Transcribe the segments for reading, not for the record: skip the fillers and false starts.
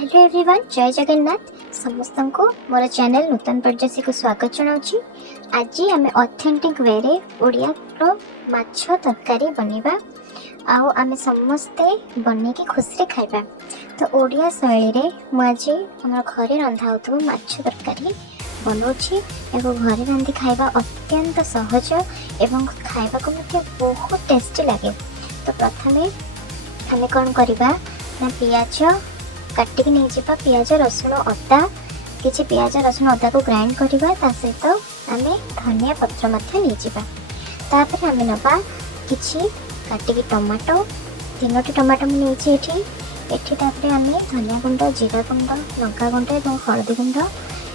Hello everyone, जय जगन्नाथ समस्त को मोर चैनल नूतन प्रयासी को स्वागत जनाऊँगी। आज आम ऑथेंटिक वे रे ओडिया रो माछ तरकारी बनेबा आउ आम समस्ते बन के खुशी खाइबा। तो ओडिया शैली रे मु आज हमर घरे रंधा होतो माछ तरकारी बनाउछि एवं घरे रांधि खाइबा अत्यंत सहज एवं खाइबा को मते बहुत टेस्टी लगे। तो प्रथमे आम कौन करवा ना पियाज काटिक नहीं जावा, पियाज रसुण अदा किसी पियाज रसुण अदा को ग्राइंड करवा सहित आम धनिया पत्र नहीं जावा। तापर आम नवा किसी काटिक टमाटो 3टी टमाटो मुझे एठी तापर आम धनिया गुंड, जीरा गुंड, लंका गुंड और हलदी गुंड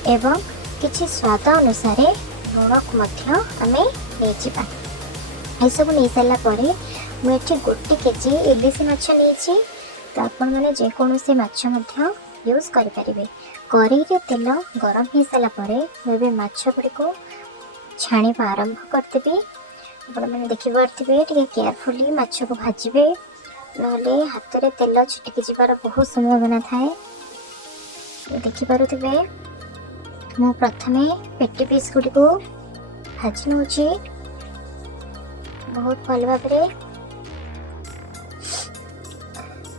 एवं किसी स्वाद अनुसार लुण को आम नहीं सब नहीं सारापर मुझे 1 केजी इलिश माछ नहीं तो आपण मैंने जेकोसी माछ यूज करें। कड़े तेल गरम हो सारापर मुझे माछ गुड़ी को छाणीबा आरंभ करदेवी। आपण मैंने देखिपे केयरफुली माछ को भाजबे, ना हाथ में तेल छिटिकी जीवार बहुत संभावना थाए। देखिपे मु प्रथमे पेटी पीस गुड़ी को भाजी नौ बहुत भल भाव।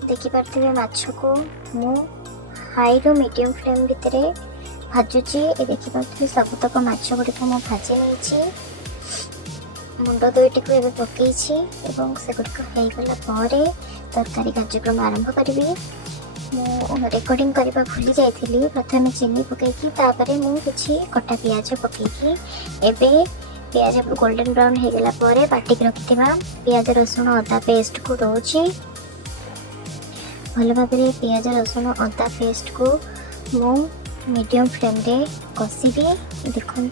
देखिपे माछ को मु हाई रो मीडियम फ्लेम भितर भाजुची। देखिपे सबतक माछ गुड़ी को मु भाजी नहीं मुंड 2टी को एवं पकई से गुड़िक होगला तरकारी कार्यक्रम आरंभ करी। मु रेकर्डिंग करने भूली जाइली। प्रथम चीनी पकईकी मुझे कटा पियाज पकईकी एवं पियाज गोल्डन ब्राउन होगला बाटिक रखि पियाज रसुण अदा पेस्ट को दौची। भल भाव पियाज रसुण अदा पेस्ट को मु मीडियम फ्लेम रे कषिबी। देखु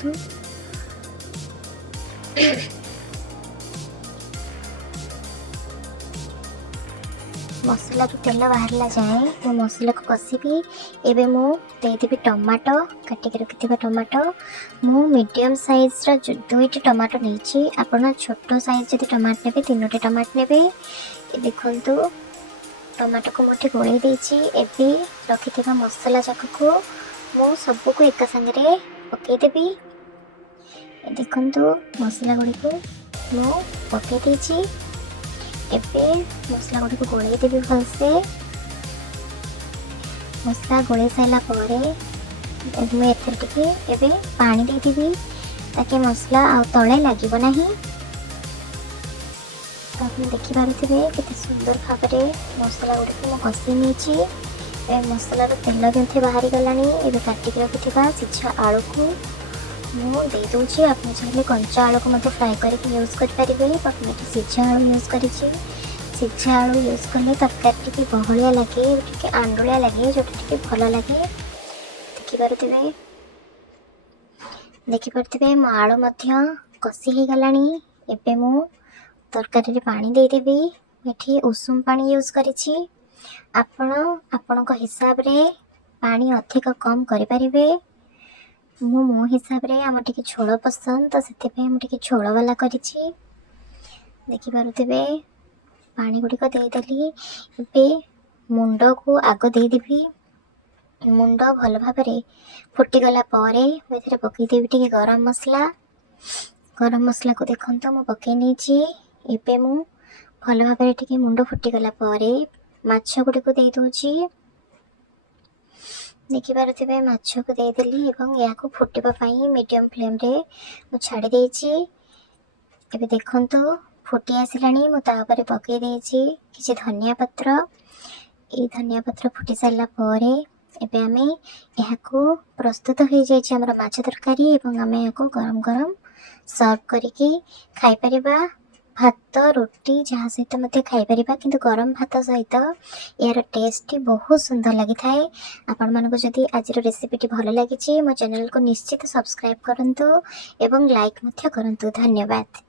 मसला को तेल बाहरला जाए मो मसला को कषिबी। एबे मु देदेवी टमाटो काटिक रखि टमाटो मु मीडियम साइज रा 2टी टमाटो नहीं। आपण छोट साइज जदि टमाटो ने 3टी टमाटो ने। देखु टमाटो को मुझे गोल देवी रखि मसला जाक को मु सबको एका संगे पकईदेवी। देखु मसला गुड़ी को मु पकई एवं मसला गुड़ी को गोल देवी भलसे। मसला गोल सारापर मुझे पानी देदेवी ताकि मसला आ तले लगे ना। तो आप देखिपे केते सुंदर भाव में मसला गुड़ी को कषि नहीं। मसलार तेल भी बाहरी गलानी। एवं काटिक रखि सीझा आलू को मुझे दूसरी। आप चाहिए कंचा आलू को फ्राए करके यूज करेंगे, बट मुझे सीझा आलू यूज कर। सीझा आलू यूज कले तरकारी टी बहलिया लगे, टी आंडुलिया लगे, जोटा भल लगे। देखिपे मो आलू कषि हो गला। एवं मु तरकारी पानी देदेवी। ये उषुम पानी यूज करी। आपण हिसाब रे पानी अधिक कम करें। मो हिसाब रे आम टी झोल पसंद तो से झोल वाला करी। देखिपे पानी गुड़िक देदेली। मुंड को आग देदेवी। मुंड भल भाव फुटीगला मुझे पकईदेवी गरम मसला। गरम मसला को देखो मु पकई नहीं। एबे मु भल भाव मुंड फुटीगला माछ गुड़ी को दे दूची। देखिपे माछ को देदेली या फुटापी मीडियम फ्लेम रे मु छाड़ी देछि। एबे देखंतु फुटी आसिलानी। मुझे पकई देछि किछि धनिया पत्र। ये धनिया पत्र फुटी सारा पर एबे आमे याको प्रस्तुत हो जाइछि हमर माछ तरकारी। एवं आमे याको गरम गरम सर्व करके खाई परिबा। भात रोटी जहाँ सहित मत खाईपर कि गरम भात सहित यार टेस्ट बहुत सुंदर लगी थाए। आपण मानको जदि आज रेसिपीटी भल लगी मो चैनल को निश्चित सब्सक्राइब करंतु एवं लाइक मध्य करंतु। धन्यवाद।